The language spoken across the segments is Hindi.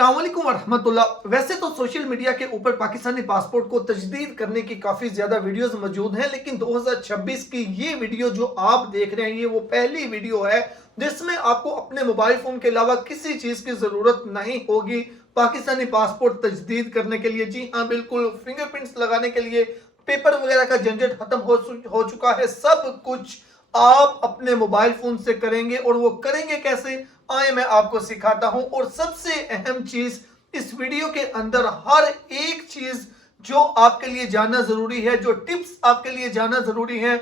अस्सलाम वालेकुम वरहमतुल्लाह। वैसे तो सोशल मीडिया के ऊपर पाकिस्तानी पासपोर्ट को तजदीद करने की काफ़ी ज़्यादा वीडियोस मौजूद हैं, लेकिन 2026 की ये वीडियो जो आप देख रहे हैं ये वो पहली वीडियो है जिसमें आपको अपने मोबाइल फ़ोन के अलावा किसी चीज़ की ज़रूरत नहीं होगी पाकिस्तानी पासपोर्ट तजदीद करने के लिए। जी हाँ, बिल्कुल फिंगरप्रिंट्स लगाने के लिए पेपर वगैरह का झंझट खत्म हो चुका है। सब कुछ आप अपने मोबाइल फ़ोन से करेंगे और वो करेंगे कैसे, आए मैं आपको सिखाता हूं। और सबसे अहम चीज इस वीडियो के अंदर हर एक चीज जो आपके लिए जानना जरूरी है, जो टिप्स आपके लिए जानना जरूरी है,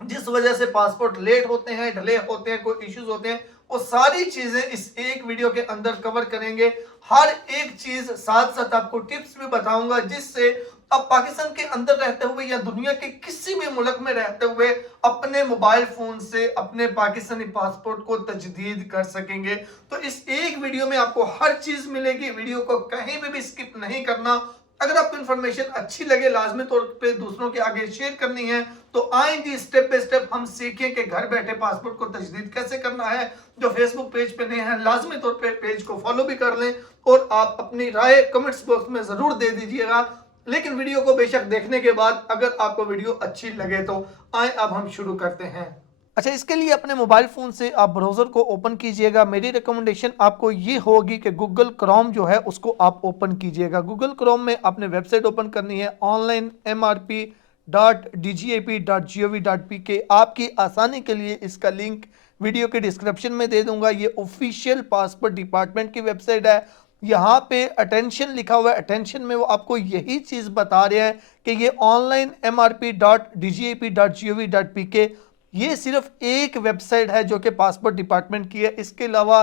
जिस वजह से पासपोर्ट लेट होते हैं, डिले होते हैं, कोई इश्यूज होते हैं, वो सारी चीजें इस एक वीडियो के अंदर कवर करेंगे। हर एक चीज साथ साथ आपको टिप्स भी बताऊंगा जिससे आप पाकिस्तान के अंदर रहते हुए या दुनिया के किसी भी मुल्क में रहते हुए अपने मोबाइल फोन से अपने पाकिस्तानी पासपोर्ट को तजदीद कर सकेंगे। तो इस एक वीडियो में आपको हर चीज मिलेगी, वीडियो को कहीं भी स्किप नहीं करना। अगर आपको इन्फॉर्मेशन अच्छी लगे लाजमी तौर पे दूसरों के आगे शेयर करनी है। तो आएंगे स्टेप बाय स्टेप हम सीखें कि घर बैठे पासपोर्ट को तजदीद कैसे करना है। जो फेसबुक पेज पे नए हैं लाजमी तौर पे पेज को फॉलो भी कर लें और आप अपनी राय कमेंट्स बॉक्स में जरूर दे दीजिएगा। लेकिन वीडियो को बेशक देखने के बाद अगर आपको वीडियो अच्छी लगे तो आए अब हम शुरू करते हैं। अच्छा, इसके लिए अपने मोबाइल फ़ोन से आप ब्राउज़र को ओपन कीजिएगा। मेरी रिकमेंडेशन आपको ये होगी कि गूगल क्रोम जो है उसको आप ओपन कीजिएगा। गूगल क्रोम में आपने वेबसाइट ओपन करनी है onlinemrp.dgap.gov.pk। आपकी आसानी के लिए इसका लिंक वीडियो के डिस्क्रिप्शन में दे दूंगा। ये ऑफिशियल पासपोर्ट डिपार्टमेंट की वेबसाइट है। यहाँ पे अटेंशन लिखा हुआ है, अटेंशन में वो आपको यही चीज़ बता रहे हैं कि ये onlinemrp.dgap.gov.pk ये सिर्फ एक वेबसाइट है जो कि पासपोर्ट डिपार्टमेंट की है। इसके अलावा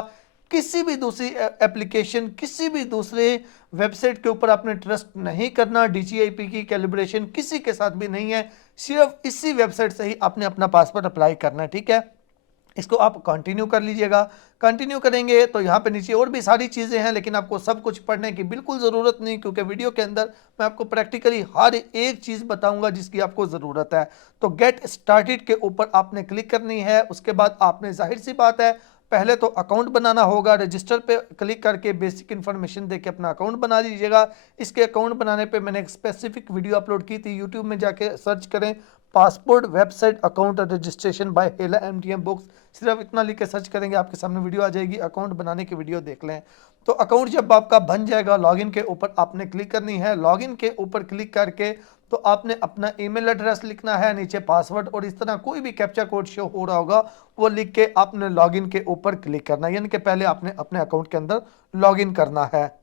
किसी भी दूसरी एप्लीकेशन, किसी भी दूसरे वेबसाइट के ऊपर आपने ट्रस्ट नहीं करना। डीजीआईपी की कैलिब्रेशन किसी के साथ भी नहीं है, सिर्फ इसी वेबसाइट से ही आपने अपना पासपोर्ट अप्लाई करना है। ठीक है, इसको आप कंटिन्यू कर लीजिएगा। कंटिन्यू करेंगे तो यहाँ पे नीचे और भी सारी चीज़ें हैं, लेकिन आपको सब कुछ पढ़ने की बिल्कुल ज़रूरत नहीं, क्योंकि वीडियो के अंदर मैं आपको प्रैक्टिकली हर एक चीज़ बताऊंगा जिसकी आपको ज़रूरत है। तो गेट स्टार्टेड के ऊपर आपने क्लिक करनी है। उसके बाद आपने जाहिर सी बात है पहले तो अकाउंट बनाना होगा। रजिस्टर पे क्लिक करके बेसिक इन्फॉर्मेशन देके अपना अकाउंट बना लीजिएगा। इसके अकाउंट बनाने पे मैंने एक स्पेसिफिक वीडियो अपलोड की थी, यूट्यूब में जाके सर्च करें passport website account registration by हेला एमटीएम बुक्स। सिर्फ इतना लिख के सर्च करेंगे आपके सामने वीडियो आ जाएगी, अकाउंट बनाने की वीडियो देख लें। तो अकाउंट जब आपका बन जाएगा, लॉगिन के ऊपर आपने क्लिक करनी है। लॉगिन के ऊपर क्लिक करके तो आपने अपना ईमेल एड्रेस लिखना है, नीचे पासवर्ड और इस तरह कोई भी कैप्चा कोड शो हो रहा होगा वो लिख के आपने लॉगिन के ऊपर क्लिक करना है, यानी कि पहले आपने अपने अकाउंट के अंदर लॉगिन करना है।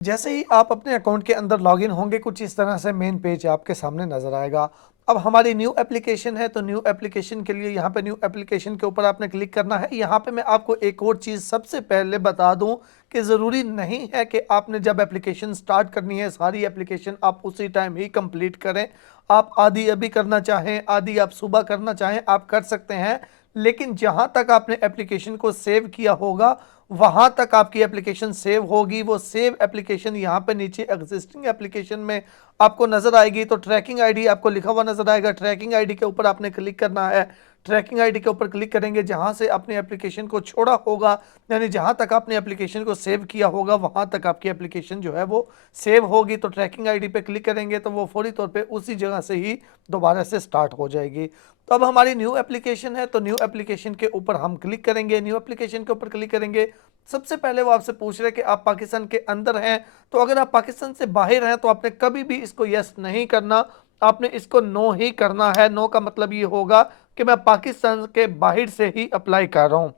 जैसे ही आप अपने अकाउंट के अंदर लॉगिन होंगे कुछ इस तरह से मेन पेज आपके सामने नजर आएगा। अब हमारी न्यू एप्लीकेशन है, तो न्यू एप्लीकेशन के लिए यहाँ पे न्यू एप्लीकेशन के ऊपर आपने क्लिक करना है। यहाँ पे मैं आपको एक और चीज़ सबसे पहले बता दूं कि ज़रूरी नहीं है कि आपने जब एप्लीकेशन स्टार्ट करनी है सारी एप्लीकेशन आप उसी टाइम ही कंप्लीट करें। आप आधी अभी करना चाहें, आधी आप सुबह करना चाहें, आप कर सकते हैं। लेकिन जहाँ तक आपने एप्लीकेशन को सेव किया होगा वहां तक आपकी एप्लीकेशन सेव होगी। वो सेव एप्लीकेशन यहाँ पे नीचे एग्जिस्टिंग एप्लीकेशन में आपको नजर आएगी। तो ट्रैकिंग आईडी आपको लिखा हुआ नजर आएगा, ट्रैकिंग आईडी के ऊपर आपने क्लिक करना है। ट्रैकिंग आईडी के ऊपर क्लिक करेंगे जहां से अपनी एप्लीकेशन को छोड़ा होगा, यानी जहां तक आपने एप्लीकेशन को सेव किया होगा वहां तक आपकी एप्लीकेशन जो है वो सेव होगी। तो ट्रैकिंग आईडी पे क्लिक करेंगे तो वो फौरी तौर पे उसी जगह से ही दोबारा से स्टार्ट हो जाएगी। तो अब हमारी न्यू एप्लीकेशन है, तो न्यू एप्लीकेशन के ऊपर हम क्लिक करेंगे। न्यू एप्लीकेशन के ऊपर क्लिक करेंगे, सबसे पहले वो आपसे पूछ रहे हैं कि आप पाकिस्तान के अंदर हैं। तो अगर आप पाकिस्तान से बाहर हैं तो आपने कभी भी इसको यस नहीं करना, आपने इसको नो ही करना है। नो का मतलब ये होगा कि मैं पाकिस्तान के बाहर से ही अप्लाई कर रहा हूँ।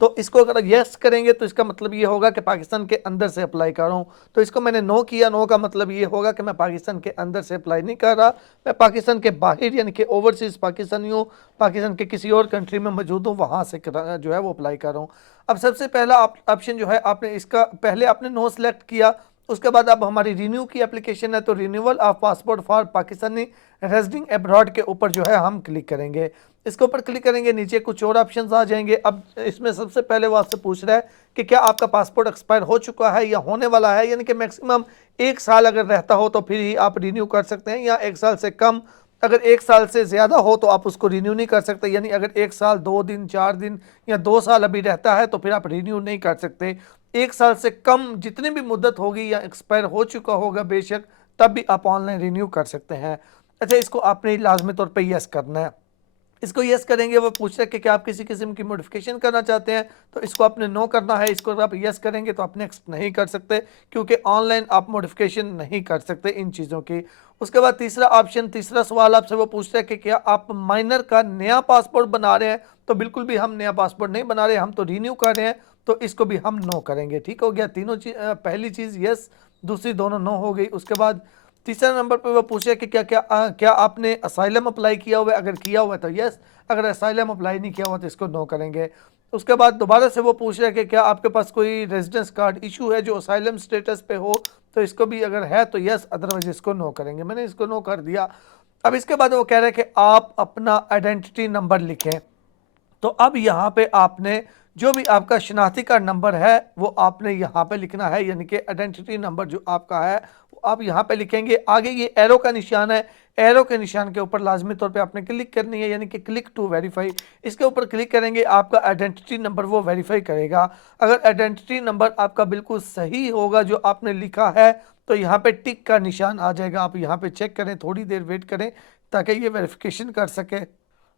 तो इसको अगर यस करेंगे तो इसका मतलब ये होगा कि पाकिस्तान के अंदर से अप्लाई कर रहा हूँ। तो इसको मैंने नो किया, नो का मतलब ये होगा कि मैं पाकिस्तान के अंदर से अप्लाई नहीं कर रहा, मैं पाकिस्तान के बाहर यानी कि ओवरसीज पाकिस्तानी हूँ, पाकिस्तान के किसी और कंट्री में मौजूद हूँ, वहाँ से जो है वो अप्लाई कर रहा हूँ। अब सबसे पहला ऑप्शन जो है आपने इसका पहले आपने नो सेलेक्ट किया। उसके बाद अब हमारी रिन्यू की एप्लीकेशन है, तो renewal of passport for Pakistani residing abroad के ऊपर जो है हम क्लिक करेंगे। इसके ऊपर क्लिक करेंगे, नीचे कुछ और ऑप्शंस आ जाएंगे। अब इसमें सबसे पहले वो आपसे पूछ रहा है कि क्या आपका पासपोर्ट एक्सपायर हो चुका है या होने वाला है, यानी कि मैक्सिमम 1 साल अगर रहता हो तो फिर ही आप रिन्यू कर सकते हैं, या 1 साल से कम। अगर 1 साल से ज़्यादा हो तो आप उसको रिन्यू नहीं कर सकते, यानी अगर 1 साल 2 दिन 4 दिन या 2 साल अभी रहता है तो फिर आप रिन्यू नहीं कर सकते। 1 साल से कम जितनी भी मुद्दत होगी या एक्सपायर हो चुका होगा बेशक, तब भी आप ऑनलाइन रिन्यू कर सकते हैं। अच्छा, इसको आपने लाजमी तौर पे यस करना है। इसको यस करेंगे, वो पूछ रहा है कि क्या आप किसी किस्म की मॉडिफिकेशन करना चाहते हैं, तो इसको आपने नो करना है। इसको अगर आप यस करेंगे तो आप नेक्स्ट नहीं कर सकते, क्योंकि ऑनलाइन आप मॉडिफिकेशन नहीं कर सकते इन चीज़ों की। उसके बाद तीसरा ऑप्शन, तीसरा सवाल आपसे वो पूछता है कि क्या आप माइनर का नया पासपोर्ट बना रहे हैं, तो बिल्कुल भी हम नया पासपोर्ट नहीं बना रहे, हम तो रिन्यू कर रहे हैं, तो इसको भी हम नो करेंगे। ठीक हो गया, तीनों चीज, पहली चीज़ यस, दूसरी दोनों नो हो गई। उसके बाद तीसरा नंबर पे वो पूछे कि क्या आपने असाइलम अप्लाई किया हुआ है, अगर किया हुआ है तो यस, अगर असाइलम अप्लाई नहीं किया हुआ तो इसको नो करेंगे। उसके बाद दोबारा से वो पूछ रहा है कि क्या आपके पास कोई रेजिडेंस कार्ड इशू है जो असाइलम स्टेटस पे हो, तो इसको भी अगर है तो यस, अदरवाइज इसको नो करेंगे। मैंने इसको नो कर दिया। अब इसके बाद वो कह रहा है कि आप अपना आइडेंटिटी नंबर लिखें। तो अब यहाँ पे आपने जो भी आपका शनाख्ती कार्ड नंबर है वो आपने यहाँ पे लिखना है, यानी कि आइडेंटिटी नंबर जो आपका है वो आप यहाँ पे लिखेंगे। आगे ये एरो का निशान है, एरो के निशान के ऊपर लाजमी तौर पे आपने क्लिक करनी है, यानी कि क्लिक टू वेरीफाई। इसके ऊपर क्लिक करेंगे, आपका आइडेंटिटी नंबर वो वेरीफाई करेगा। अगर आइडेंटिटी नंबर आपका बिल्कुल सही होगा जो आपने लिखा है, तो यहाँ पे टिक का निशान आ जाएगा। आप यहाँ पे चेक करें, थोड़ी देर वेट करें ताकि ये वेरिफिकेशन कर सके।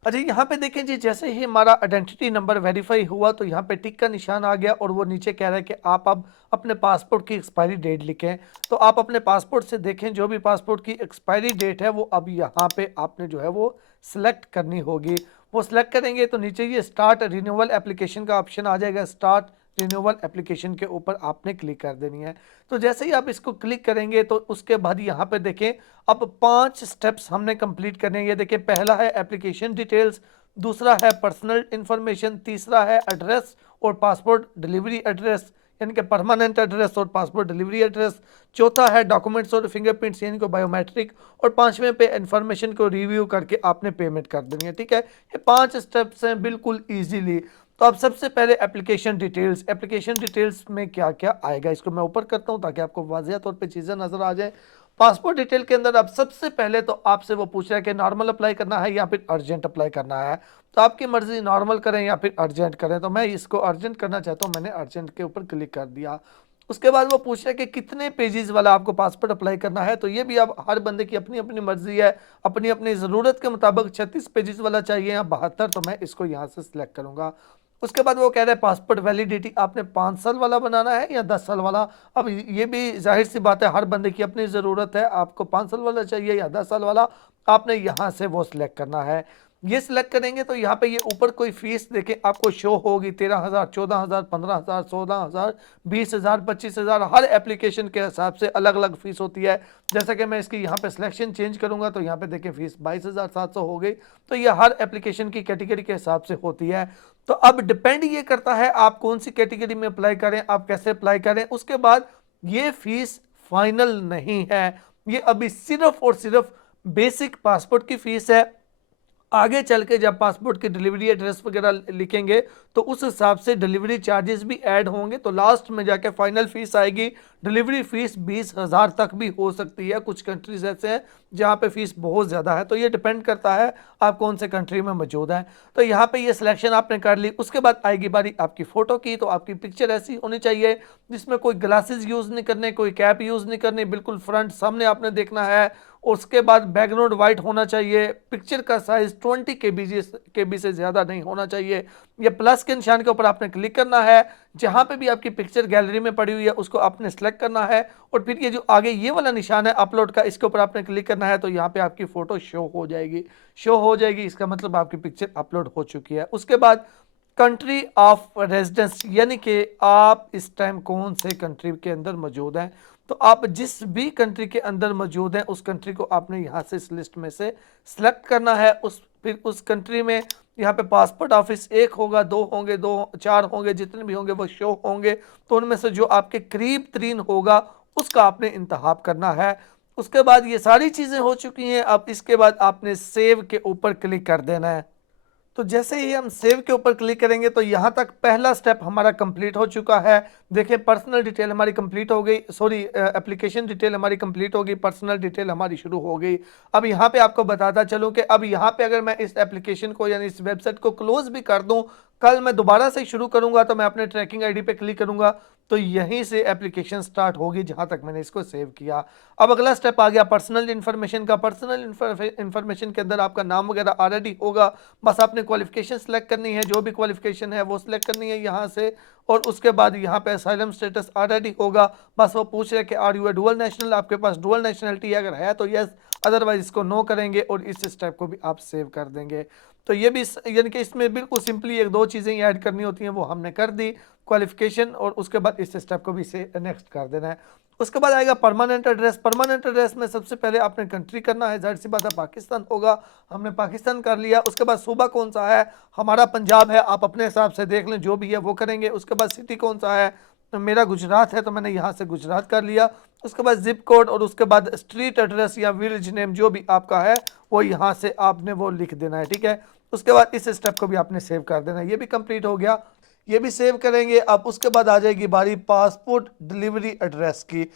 अच्छा, यहाँ पे देखें जी, जैसे ही हमारा आइडेंटिटी नंबर वेरीफाई हुआ तो यहाँ पे टिक का निशान आ गया, और वो नीचे कह रहा है कि आप अब अपने पासपोर्ट की एक्सपायरी डेट लिखें। तो आप अपने पासपोर्ट से देखें जो भी पासपोर्ट की एक्सपायरी डेट है वो अब यहाँ पे आपने जो है वो सिलेक्ट करनी होगी। वो सिलेक्ट करेंगे तो नीचे ये स्टार्ट रिन्यूअल एप्लीकेशन का ऑप्शन आ जाएगा। स्टार्ट रिन्यूअल एप्लीकेशन के ऊपर आपने क्लिक कर देनी है। तो जैसे ही आप इसको क्लिक करेंगे तो उसके बाद यहाँ पे देखें, अब 5 स्टेप्स हमने कंप्लीट करने हैं। ये देखिए, पहला है एप्लीकेशन डिटेल्स, दूसरा है पर्सनल इंफॉर्मेशन, तीसरा है एड्रेस और पासपोर्ट डिलीवरी एड्रेस, यानी कि परमानेंट एड्रेस और पासपोर्ट डिलीवरी एड्रेस, चौथा है डॉक्यूमेंट्स और फिंगरप्रिंट्स यानी कि बायोमेट्रिक, और पांचवें पे इंफॉर्मेशन को रिव्यू करके आपने पेमेंट कर देनी है। ठीक है, ये 5 स्टेप्स हैं बिल्कुल ईजीली। तो अब सबसे पहले एप्लीकेशन डिटेल्स, एप्लीकेशन डिटेल्स में क्या क्या आएगा इसको मैं ऊपर करता हूं ताकि आपको वाज़िया तौर पे चीज़ें नजर आ जाए। पासपोर्ट डिटेल के अंदर अब सबसे पहले तो आपसे वो पूछ रहा है कि नॉर्मल अप्लाई करना है या फिर अर्जेंट अप्लाई करना है। तो आपकी मर्जी, नॉर्मल करें या फिर अर्जेंट करें। तो मैं इसको अर्जेंट करना चाहता हूं, मैंने अर्जेंट के ऊपर क्लिक कर दिया। उसके बाद वो पूछ रहा है कि कितने पेजेस वाला आपको पासपोर्ट अप्लाई करना है। तो ये भी अब हर बंदे की अपनी अपनी मर्जी है, अपनी अपनी ज़रूरत के मुताबिक 36 पेजेस वाला चाहिए या 72, तो मैं इसको यहाँ से सिलेक्ट करूँगा। उसके बाद वो कह रहे हैं पासपोर्ट वैलिडिटी आपने 5 साल वाला बनाना है या 10 साल वाला। अब ये भी जाहिर सी बात है, हर बंदे की अपनी ज़रूरत है, आपको 5 साल वाला चाहिए या 10 साल वाला, आपने यहाँ से वो सिलेक्ट करना है। ये सिलेक्ट करेंगे तो यहाँ पे ये ऊपर कोई फीस देखें आपको शो होगी, 13,000, 14,000, 15,000, 16,000, 20,000, 25,000, हर एप्लीकेशन के हिसाब से अलग अलग फीस होती है। जैसा कि मैं इसकी यहाँ पे सिलेक्शन चेंज करूँगा तो यहाँ पे देखें फीस 22,700 हो गई। तो ये हर एप्लीकेशन की कैटेगरी के हिसाब से होती है। तो अब डिपेंड ये करता है आप कौन सी कैटेगरी में अप्लाई करें, आप कैसे अप्लाई करें। उसके बाद ये फीस फाइनल नहीं है, ये अभी सिर्फ और सिर्फ बेसिक पासपोर्ट की फीस है। आगे चल के जब पासपोर्ट की डिलीवरी एड्रेस वगैरह लिखेंगे तो उस हिसाब से डिलीवरी चार्जेस भी ऐड होंगे, तो लास्ट में जाके फाइनल फीस आएगी। डिलीवरी फीस 20,000 तक भी हो सकती है। कुछ कंट्रीज ऐसे हैं जहाँ पे फीस बहुत ज़्यादा है, तो ये डिपेंड करता है आप कौन से कंट्री में मौजूद हैं। तो यहाँ पे ये सिलेक्शन आपने कर ली। उसके बाद आएगी बारी आपकी फ़ोटो की। तो आपकी पिक्चर ऐसी होनी चाहिए जिसमें कोई ग्लासेस यूज़ नहीं करने, कोई कैप यूज़ नहीं करनी, बिल्कुल फ्रंट सामने आपने देखना है। उसके बाद बैकग्राउंड वाइट होना चाहिए। पिक्चर का साइज 20 KB से ज़्यादा नहीं होना चाहिए। ये प्लस के निशान के ऊपर आपने क्लिक करना है। जहाँ पे भी आपकी पिक्चर गैलरी में पड़ी हुई है उसको आपने सेलेक्ट करना है, और फिर ये जो आगे ये वाला निशान है अपलोड का, इसके ऊपर आपने क्लिक करना है। तो यहाँ पे आपकी फ़ोटो शो हो जाएगी, शो हो जाएगी, इसका मतलब आपकी पिक्चर अपलोड हो चुकी है। उसके बाद कंट्री ऑफ रेजिडेंस, यानी कि आप इस टाइम कौन से कंट्री के अंदर मौजूद हैं। तो आप जिस भी कंट्री के अंदर मौजूद हैं उस कंट्री को आपने यहाँ से इस लिस्ट में से सिलेक्ट करना है। फिर उस कंट्री में यहाँ पे पासपोर्ट ऑफिस 1 होगा, 2 होंगे, 2 4 होंगे, जितने भी होंगे वो शो होंगे। तो उनमें से जो आपके करीब तरीन होगा उसका आपने इंतखाब करना है। उसके बाद ये सारी चीज़ें हो चुकी हैं। अब इसके बाद आपने सेव के ऊपर क्लिक कर देना है। तो जैसे ही हम सेव के ऊपर क्लिक करेंगे तो यहाँ तक पहला स्टेप हमारा कंप्लीट हो चुका है। देखिए, पर्सनल डिटेल हमारी कंप्लीट हो गई, सॉरी एप्लीकेशन डिटेल हमारी कंप्लीट हो गई, पर्सनल डिटेल हमारी शुरू हो गई। अब यहाँ पे आपको बताता चलूँ कि अब यहाँ पे अगर मैं इस एप्लीकेशन को यानी इस वेबसाइट को क्लोज भी कर दूँ, कल मैं दोबारा से शुरू करूँगा तो मैं अपने ट्रैकिंग आईडी पे क्लिक करूँगा तो यहीं से एप्लीकेशन स्टार्ट होगी जहां तक मैंने इसको सेव किया। अब अगला स्टेप आ गया पर्सनल इन्फॉर्मेशन का। पर्सनल इन्फॉर्मेशन के अंदर आपका नाम वगैरह ऑलरेडी होगा, बस आपने क्वालिफिकेशन सेलेक्ट करनी है, जो भी क्वालिफिकेशन है वो सिलेक्ट करनी है यहाँ से। और उसके बाद यहाँ पे असाइलम स्टेटस ऑलरेडी होगा, बस वो पूछ रहे हैं कि are you a dual national, आपके पास डुअल नेशनलिटी अगर है तो यस, अदरवाइज इसको नो करेंगे और इस स्टेप को भी आप सेव कर देंगे। तो ये भी यानी कि इसमें बिल्कुल सिंपली एक दो चीज़ें ऐड करनी होती हैं, वो हमने कर दी, क्वालिफिकेशन और उसके बाद इस स्टेप को भी से नेक्स्ट कर देना है। उसके बाद आएगा परमानेंट एड्रेस। परमानेंट एड्रेस में सबसे पहले आपने कंट्री करना है, जाहिर सी बात है पाकिस्तान होगा, हमने पाकिस्तान कर लिया। उसके बाद सूबा कौन सा है, हमारा पंजाब है, आप अपने हिसाब से देख लें, जो भी है वो करेंगे। उसके बाद सिटी कौन सा है, तो मेरा गुजरात है तो मैंने यहाँ से गुजरात कर लिया। उसके बाद जिप कोड और उसके बाद स्ट्रीट एड्रेस या विलेज नेम जो भी आपका है वो यहाँ से आपने वो लिख देना है, ठीक है। उसके बाद इस स्टेप को भी आपने सेव कर देना है, ये भी कंप्लीट हो गया, ये भी सेव करेंगे। अब उसके बाद आ जाएगी बारी पासपोर्ट डिलीवरी एड्रेस की।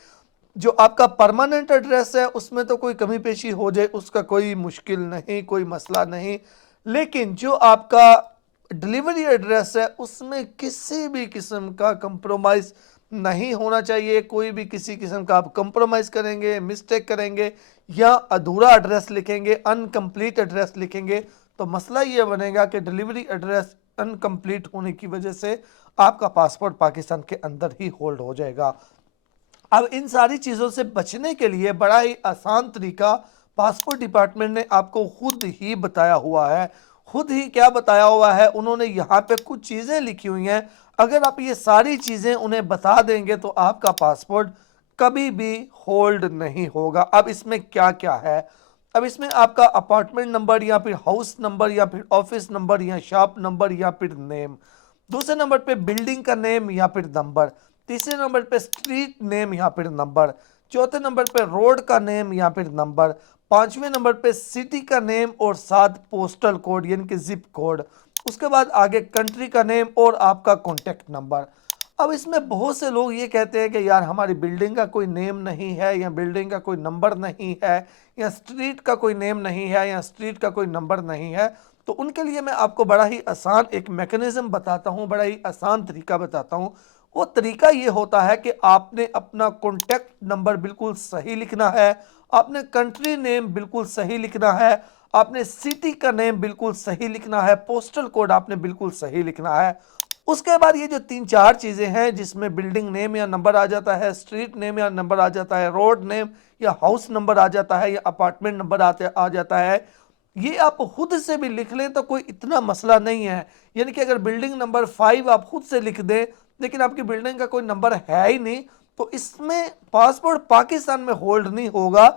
जो आपका परमानेंट एड्रेस है उसमें तो कोई कमी पेशी हो जाए उसका कोई मुश्किल नहीं, कोई मसला नहीं, लेकिन जो आपका डिलीवरी एड्रेस है उसमें किसी भी किस्म का कंप्रोमाइज़ नहीं होना चाहिए। कोई भी किसी किस्म का आप कंप्रोमाइज़ करेंगे, मिस्टेक करेंगे या अधूरा एड्रेस लिखेंगे, अनकम्प्लीट एड्रेस लिखेंगे, तो मसला ये बनेगा कि डिलीवरी एड्रेस अनकम्प्लीट होने की वजह से आपका पासपोर्ट पाकिस्तान के अंदर ही होल्ड हो जाएगा। अब इन सारी चीज़ों से बचने के लिए बड़ा ही आसान तरीका पासपोर्ट डिपार्टमेंट ने आपको खुद ही बताया हुआ है। खुद ही क्या बताया हुआ है, उन्होंने यहाँ पे कुछ चीज़ें लिखी हुई हैं, अगर आप ये सारी चीज़ें उन्हें बता देंगे तो आपका पासपोर्ट कभी भी होल्ड नहीं होगा। अब इसमें क्या क्या है, अब इसमें आपका अपार्टमेंट नंबर या फिर हाउस नंबर या फिर ऑफिस नंबर या शॉप नंबर या फिर नेम, दूसरे नंबर पे बिल्डिंग का नेम या फिर नंबर, तीसरे नंबर पे स्ट्रीट नेम या फिर नंबर, चौथे नंबर पे रोड का नेम या फिर नंबर, पांचवें नंबर पे सिटी का नेम और साथ पोस्टल कोड यानी कि जिप कोड। उसके बाद आगे कंट्री का नेम और आपका कॉन्टेक्ट नंबर। अब इसमें बहुत से लोग ये कहते हैं कि यार हमारी बिल्डिंग का कोई नेम नहीं है या बिल्डिंग का कोई नंबर नहीं है या स्ट्रीट का कोई नेम नहीं है या स्ट्रीट का कोई नंबर नहीं है, तो उनके लिए मैं आपको बड़ा ही आसान एक मैकेनिज्म बताता हूँ, बड़ा ही आसान तरीका बताता हूँ। वो तरीका ये होता है कि आपने अपना कॉन्टैक्ट नंबर बिल्कुल सही लिखना है, आपने कंट्री नेम बिल्कुल सही लिखना है, आपने सिटी का नेम बिल्कुल सही लिखना है, पोस्टल कोड आपने बिल्कुल सही लिखना है। उसके बाद ये जो तीन चार चीज़ें हैं जिसमें बिल्डिंग नेम या नंबर आ जाता है, स्ट्रीट नेम या नंबर आ जाता है, रोड नेम या हाउस नंबर आ जाता है या अपार्टमेंट नंबर आ जाता है, ये आप खुद से भी लिख लें तो कोई इतना मसला नहीं है। यानी कि अगर बिल्डिंग नंबर 5 आप खुद से लिख दें लेकिन आपकी बिल्डिंग का कोई नंबर है ही नहीं, तो इसमें पासपोर्ट पाकिस्तान में होल्ड नहीं होगा।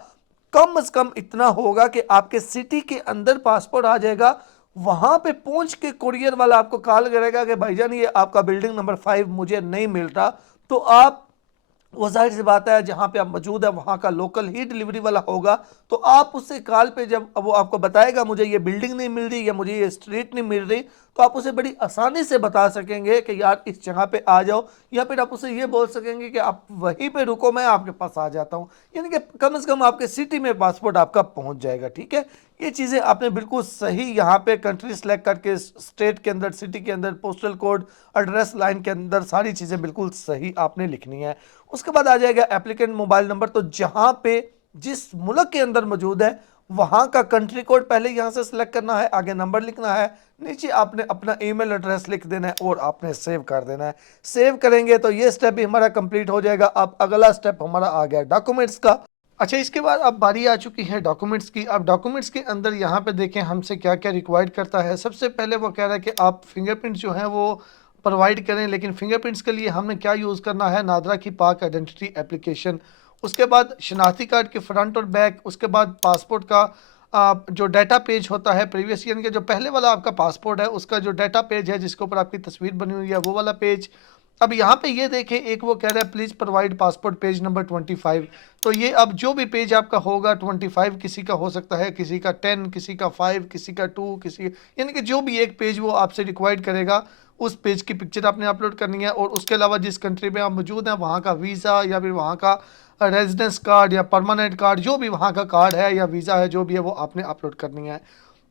कम से कम इतना होगा कि आपके सिटी के अंदर पासपोर्ट आ जाएगा, वहां पे पहुंच के कुरियर वाला आपको कॉल करेगा कि भाईजान ये आपका बिल्डिंग नंबर 5 मुझे नहीं मिल रहा, तो आप, वो जाहिर सी बात है जहां पे आप मौजूद है वहां का लोकल ही डिलीवरी वाला होगा, तो आप उससे कॉल पे जब वो आपको बताएगा मुझे ये बिल्डिंग नहीं मिल रही या मुझे ये स्ट्रीट नहीं मिल रही, तो आप उसे बड़ी आसानी से बता सकेंगे कि यार इस जगह पे आ जाओ, या फिर आप उसे ये बोल सकेंगे कि आप वहीं पे रुको मैं आपके पास आ जाता हूँ। यानी कि कम से कम आपके सिटी में पासपोर्ट आपका पहुंच जाएगा, ठीक है। ये चीज़ें आपने बिल्कुल सही यहाँ पे कंट्री सेलेक्ट करके, स्टेट के अंदर, सिटी के अंदर, पोस्टल कोड, एड्रेस लाइन के अंदर सारी चीज़ें बिल्कुल सही आपने लिखनी है। उसके बाद आ जाएगा एप्लीकेंट मोबाइल नंबर, तो जहां पे जिस मुल्क के अंदर मौजूद है वहां का कंट्री कोड पहले यहां से सिलेक्ट करना है, आगे नंबर लिखना है, नीचे आपने अपना ईमेल एड्रेस लिख देना है और आपने सेव कर देना है। सेव करेंगे तो ये स्टेप भी हमारा कंप्लीट हो जाएगा। अब अगला स्टेप हमारा आ गया डॉक्यूमेंट्स का। अच्छा, इसके बाद अब बारी आ चुकी है डॉक्यूमेंट्स की। अब डॉक्यूमेंट्स के अंदर यहाँ पे देखें हमसे क्या क्या रिक्वायर्ड करता है। सबसे पहले वो कह रहा है कि आप फिंगरप्रिंट जो है वो प्रोवाइड करें, लेकिन फिंगरप्रिंट्स के लिए हमने क्या यूज़ करना है, नादरा की पाक आइडेंटिटी एप्लीकेशन। उसके बाद शनाख्ती कार्ड के फ्रंट और बैक, उसके बाद पासपोर्ट का जो डाटा पेज होता है प्रीवियस, यानी कि जो पहले वाला आपका पासपोर्ट है उसका जो डाटा पेज है जिसके ऊपर आपकी तस्वीर बनी हुई है वो वाला पेज। अब यहाँ पे ये देखें, एक वो कह रहा है please provide passport page number 25। तो ये अब जो भी पेज आपका होगा 25 किसी का हो सकता है, किसी का 10, किसी का 5, किसी का 2, किसी, यानी कि जो भी एक पेज वो आपसे रिक्वायर्ड करेगा उस पेज की पिक्चर आपने अपलोड करनी है। और उसके अलावा जिस कंट्री में आप मौजूद हैं वहाँ का वीज़ा या फिर वहाँ का रेजिडेंस कार्ड या परमानेंट कार्ड, जो भी वहाँ का कार्ड है या वीज़ा है जो भी है वो आपने अपलोड करनी है।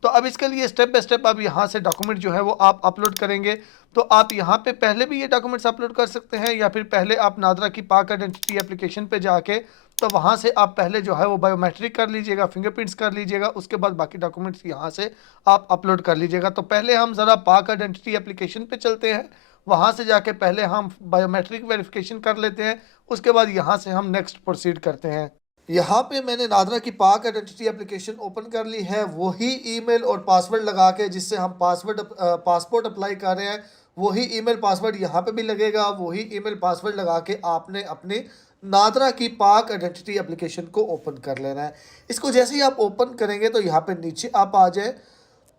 तो अब इसके लिए स्टेप बाय स्टेप आप यहाँ से डॉक्यूमेंट जो है वो आप अपलोड करेंगे। तो आप यहाँ पे पहले भी ये डॉक्यूमेंट्स अपलोड कर सकते हैं, या फिर पहले आप नादरा की पाक आइडेंटिटी एप्लीकेशन पे जाके तो वहाँ से आप पहले जो है वो बायोमेट्रिक कर लीजिएगा, फिंगरप्रिंट्स कर लीजिएगा, उसके बाद बाकी डॉक्यूमेंट्स यहाँ से आप अपलोड कर लीजिएगा। तो पहले हम ज़रा पाक आइडेंटिटी एप्लीकेशन पे चलते हैं, वहाँ से जाके पहले हम बायोमेट्रिक वेरिफिकेशन कर लेते हैं, उसके बाद यहाँ से हम नेक्स्ट प्रोसीड करते हैं। यहाँ पे मैंने नादरा की पाक आइडेंटिटी एप्लीकेशन ओपन कर ली है, वही ईमेल और पासवर्ड लगा के जिससे हम पासपोर्ट अप्लाई कर रहे हैं, वही ईमेल पासवर्ड यहाँ पे भी लगेगा। वही ईमेल पासवर्ड लगा के आपने अपनी नादरा की पाक आइडेंटिटी एप्लीकेशन को ओपन कर लेना है। इसको जैसे ही आप ओपन करेंगे तो यहाँ पे नीचे आप आ जाए,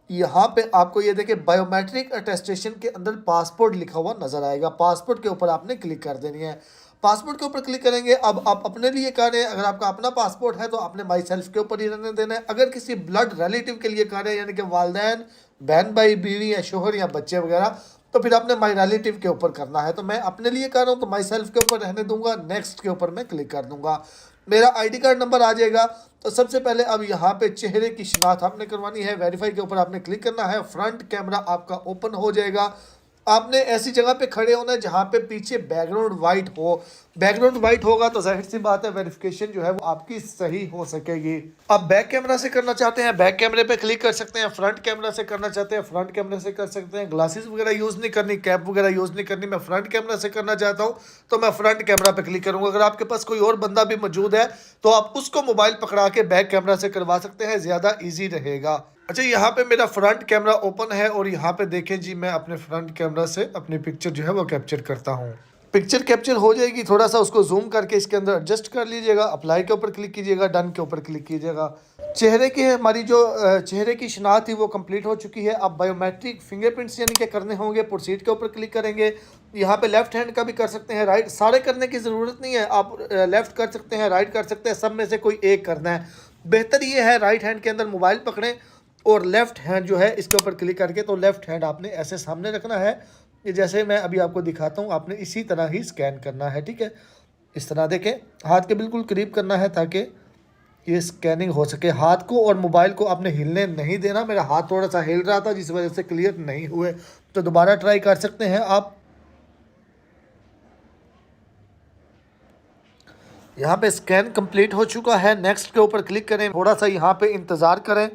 यहाँ पे आपको ये देखिए बायोमेट्रिक अटेस्टेशन के अंदर पासपोर्ट लिखा हुआ नजर आएगा। पासपोर्ट के ऊपर आपने क्लिक कर देनी है। पासपोर्ट के ऊपर क्लिक करेंगे, अब आप अपने लिए कर रहे हैं, अगर आपका अपना पासपोर्ट है तो आपने माई सेल्फ के ऊपर ही रहने देना है। अगर किसी ब्लड रिलेटिव के लिए कर रहे हैं, यानी कि वालदैन, बहन भाई, बीवी या शोहर या बच्चे वगैरह, तो फिर आपने माई रिलेटिव के ऊपर करना है। तो मैं अपने लिए कर रहा हूँ तो माई सेल्फ के ऊपर रहने दूंगा, नेक्स्ट के ऊपर मैं क्लिक कर दूंगा, मेरा आईडी कार्ड नंबर आ जाएगा। तो सबसे पहले अब यहाँ पे चेहरे की शिनाख्त आपने करवानी है, वेरीफाई के ऊपर आपने क्लिक करना है, फ्रंट कैमरा आपका ओपन हो जाएगा। आपने ऐसी जगह पे खड़े होना है जहाँ पे पीछे बैकग्राउंड वाइट हो। बैकग्राउंड वाइट होगा तो जाहिर सी बात है वेरिफिकेशन जो है वो आपकी सही हो सकेगी। अब बैक कैमरा से करना चाहते हैं, बैक कैमरे पे क्लिक कर सकते हैं। फ्रंट कैमरा से करना चाहते हैं, फ्रंट कैमरे से कर सकते हैं। ग्लासेस वगैरह यूज़ नहीं करनी, कैप वगैरह यूज़ नहीं करनी। मैं फ्रंट कैमरा से करना चाहता हूँ तो मैं फ्रंट कैमरा पे क्लिक करूँगा। अगर आपके पास कोई और बंदा भी मौजूद है तो आप उसको मोबाइल पकड़ा के बैक कैमरा से करवा सकते हैं, ज़्यादा ईजी रहेगा। अच्छा, यहाँ पे मेरा फ्रंट कैमरा ओपन है और यहाँ पे देखें जी, मैं अपने फ्रंट कैमरा से अपनी पिक्चर जो है वो कैप्चर करता हूँ। पिक्चर कैप्चर हो जाएगी, थोड़ा सा उसको जूम करके इसके अंदर एडजस्ट कर लीजिएगा। अप्लाई के ऊपर क्लिक कीजिएगा, डन के ऊपर क्लिक कीजिएगा। चेहरे की हमारी जो चेहरे की शिनाख्त थी वो कंप्लीट हो चुकी है। अब बायोमेट्रिक फिंगरप्रिंट्स यानी कि करने होंगे, प्रोसीड के ऊपर क्लिक करेंगे। यहाँ पे लेफ्ट हैंड का भी कर सकते हैं, राइट, सारे करने की ज़रूरत नहीं है। आप लेफ्ट कर सकते हैं, राइट कर सकते हैं, सब में से कोई एक करना है। बेहतर ये है राइट हैंड के अंदर मोबाइल पकड़ें और लेफ्ट हैंड जो है इसके ऊपर क्लिक करके, तो लेफ्ट हैंड आपने ऐसे सामने रखना है, ये जैसे मैं अभी आपको दिखाता हूँ, आपने इसी तरह ही स्कैन करना है। ठीक है, इस तरह देखें, हाथ के बिल्कुल करीब करना है ताकि ये स्कैनिंग हो सके। हाथ को और मोबाइल को आपने हिलने नहीं देना। मेरा हाथ थोड़ा सा हिल रहा था जिस वजह से क्लियर नहीं हुए, तो दोबारा ट्राई कर सकते हैं आप। यहाँ पे स्कैन कंप्लीट हो चुका है, नेक्स्ट के ऊपर क्लिक करें, थोड़ा सा यहाँ पे इंतज़ार करें।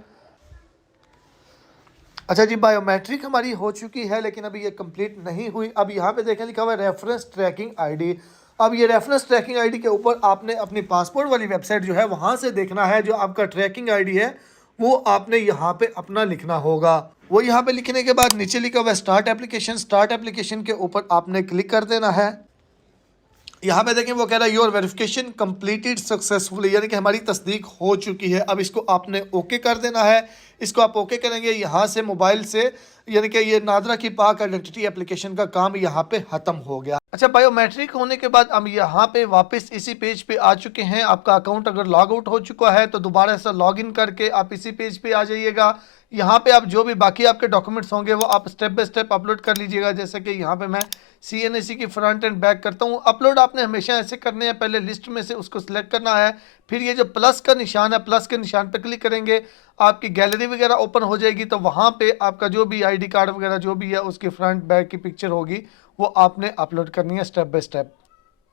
अच्छा जी, बायोमेट्रिक हमारी हो चुकी है लेकिन अभी ये कंप्लीट नहीं हुई। अब यहाँ पे देखें लिखा हुआ है रेफरेंस ट्रैकिंग आईडी। अब ये रेफरेंस ट्रैकिंग आईडी के ऊपर आपने अपनी पासपोर्ट वाली वेबसाइट जो है वहाँ से देखना है, जो आपका ट्रैकिंग आईडी है वो आपने यहाँ पे अपना लिखना होगा। वो यहाँ पे लिखने के बाद नीचे लिखा हुआ है स्टार्ट एप्लीकेशन। स्टार्ट एप्लीकेशन के ऊपर आपने क्लिक कर देना है। यहाँ पे देखें वो कह रहा है योर वेरिफिकेशन कंप्लीटेड सक्सेसफुली, यानी कि हमारी तस्दीक हो चुकी है। अब इसको आपने ओके कर देना है। इसको आप ओके करेंगे, यहाँ से मोबाइल से, यानी कि ये नादरा की पाक आइडेंटिटी एप्लीकेशन का काम यहाँ पे ख़त्म हो गया। अच्छा, बायोमेट्रिक होने के बाद हम यहाँ पे वापस इसी पेज पे आ चुके हैं। आपका अकाउंट अगर लॉग आउट हो चुका है तो दोबारा से लॉग इन करके आप इसी पेज पे आ जाइएगा। यहाँ पे आप जो भी बाकी आपके डॉक्यूमेंट्स होंगे वो आप स्टेप बाय स्टेप अपलोड कर लीजिएगा। जैसे कि यहाँ पे मैं CNAC की फ्रंट एंड बैक करता हूँ। अपलोड आपने हमेशा ऐसे करने हैं, पहले लिस्ट में से उसको सिलेक्ट करना है, फिर ये जो प्लस का निशान है, प्लस के निशान पे क्लिक करेंगे, आपकी गैलरी वगैरह ओपन हो जाएगी। तो वहाँ पे आपका जो भी ID कार्ड वगैरह जो भी है उसकी फ्रंट बैक की पिक्चर होगी वो आपने अपलोड करनी है स्टेप बाय स्टेप।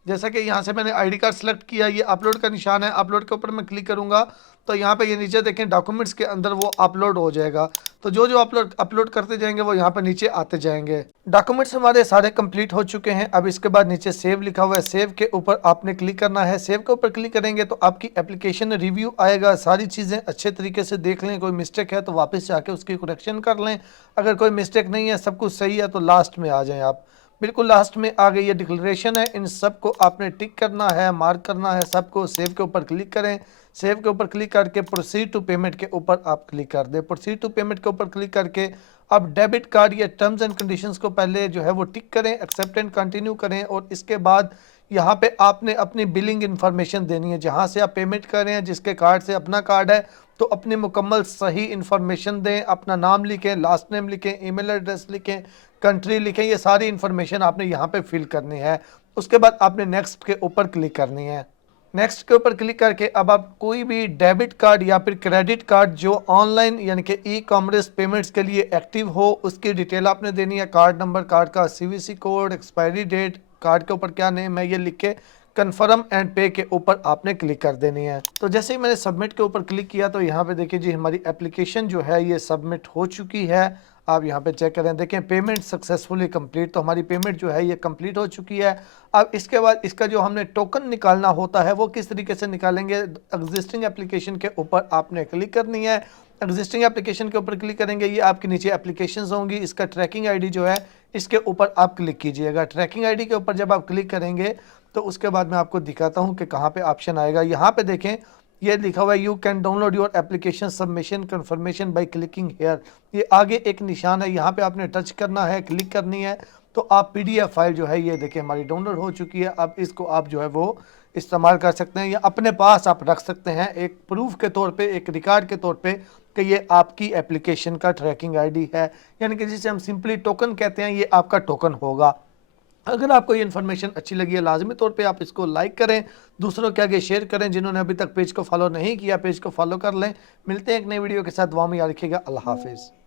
जैसा कि यहाँ से मैंने ID कार्ड सेलेक्ट किया, ये अपलोड का निशान है, अपलोड के ऊपर मैं क्लिक करूँगा तो यहाँ पे ये नीचे देखें डॉक्यूमेंट्स के अंदर वो अपलोड हो जाएगा। तो जो जो अपलोड करते जाएंगे वो यहाँ पे नीचे आते जाएंगे। डॉक्यूमेंट्स हमारे सारे कंप्लीट हो चुके हैं। अब इसके बाद नीचे सेव लिखा हुआ है, सेव के ऊपर आपने क्लिक करना है। सेव के ऊपर क्लिक करेंगे तो आपकी एप्लीकेशन रिव्यू आएगा। सारी चीज़ें अच्छे तरीके से देख लें, कोई मिस्टेक है तो वापस जाके उसकी करेक्शन कर लें। अगर कोई मिस्टेक नहीं है, सब कुछ सही है, तो लास्ट में आ जाएँ आप। बिल्कुल लास्ट में आ गई, ये डिक्लेरेशन है, इन सब को आपने टिक करना है, मार्क करना है सबको। सेव के ऊपर क्लिक करें। सेव के ऊपर क्लिक करके प्रोसीड टू पेमेंट के ऊपर आप क्लिक कर दें। प्रोसीड टू पेमेंट के ऊपर क्लिक करके अब डेबिट कार्ड या टर्म्स एंड कंडीशंस को पहले जो है वो टिक करें, एक्सेप्ट एंड कंटिन्यू करें। और इसके बाद यहाँ पे आपने अपनी बिलिंग इन्फॉर्मेशन देनी है, जहाँ से आप पेमेंट कर रहे हैं, जिसके कार्ड से अपना कार्ड है तो अपनी मुकम्मल सही इन्फॉर्मेशन दें। अपना नाम लिखें, लास्ट नेम लिखें, ईमेल एड्रेस लिखें, कंट्री लिखें, ये सारी इन्फॉर्मेशन आपने यहाँ पे फिल करनी है। उसके बाद आपने नेक्स्ट के ऊपर क्लिक करनी है। नेक्स्ट के ऊपर क्लिक करके अब आप कोई भी डेबिट कार्ड या फिर क्रेडिट कार्ड जो ऑनलाइन यानी कि ई कॉमर्स पेमेंट्स के लिए एक्टिव हो उसकी डिटेल आपने देनी है। कार्ड नंबर, कार्ड का CVC code, expiry date, card के ऊपर क्या नेम है, ये लिख के कन्फर्म एंड पे के ऊपर आपने क्लिक कर देनी है। तो जैसे ही मैंने सबमिट के ऊपर क्लिक किया तो यहाँ पे देखिए जी हमारी एप्लीकेशन जो है ये सबमिट हो चुकी है। आप यहाँ पे चेक करें, देखें पेमेंट सक्सेसफुली कंप्लीट, तो हमारी पेमेंट जो है ये कंप्लीट हो चुकी है। अब इसके बाद इसका जो हमने टोकन निकालना होता है वो किस तरीके से निकालेंगे, एग्जिस्टिंग एप्लीकेशन के ऊपर आपने क्लिक करनी है। एग्जिस्टिंग एप्लीकेशन के ऊपर क्लिक करेंगे, ये आपके नीचे एप्लीकेशंस होंगी, इसका ट्रैकिंग आईडी जो है इसके ऊपर आप क्लिक कीजिएगा। ट्रैकिंग आईडी के ऊपर जब आप क्लिक करेंगे तो उसके बाद मैं आपको दिखाता हूँ कि कहाँ पे ऑप्शन आएगा। यहाँ पे देखें ये लिखा हुआ है you can download your application submission confirmation by clicking here. ये आगे एक निशान है, यहाँ पे आपने टच करना है, क्लिक करनी है, तो आप पीडीएफ फाइल जो है ये देखिए हमारी डाउनलोड हो चुकी है। अब इसको आप जो है वो इस्तेमाल कर सकते हैं या अपने पास आप रख सकते हैं एक प्रूफ के तौर पे, एक रिकॉर्ड के तौर पे कि ये आपकी एप्लीकेशन का ट्रैकिंग आईडी है, यानी कि जिसे हम सिंपली टोकन कहते हैं, ये आपका टोकन होगा। अगर आपको ये इन्फॉर्मेशन अच्छी लगी है लाजमी तौर पे आप इसको लाइक करें, दूसरों के आगे शेयर करें। जिन्होंने अभी तक पेज को फॉलो नहीं किया पेज को फॉलो कर लें। मिलते हैं एक नई वीडियो के साथ, दुआ में याद रखिएगा। अल्लाह हाफिज़।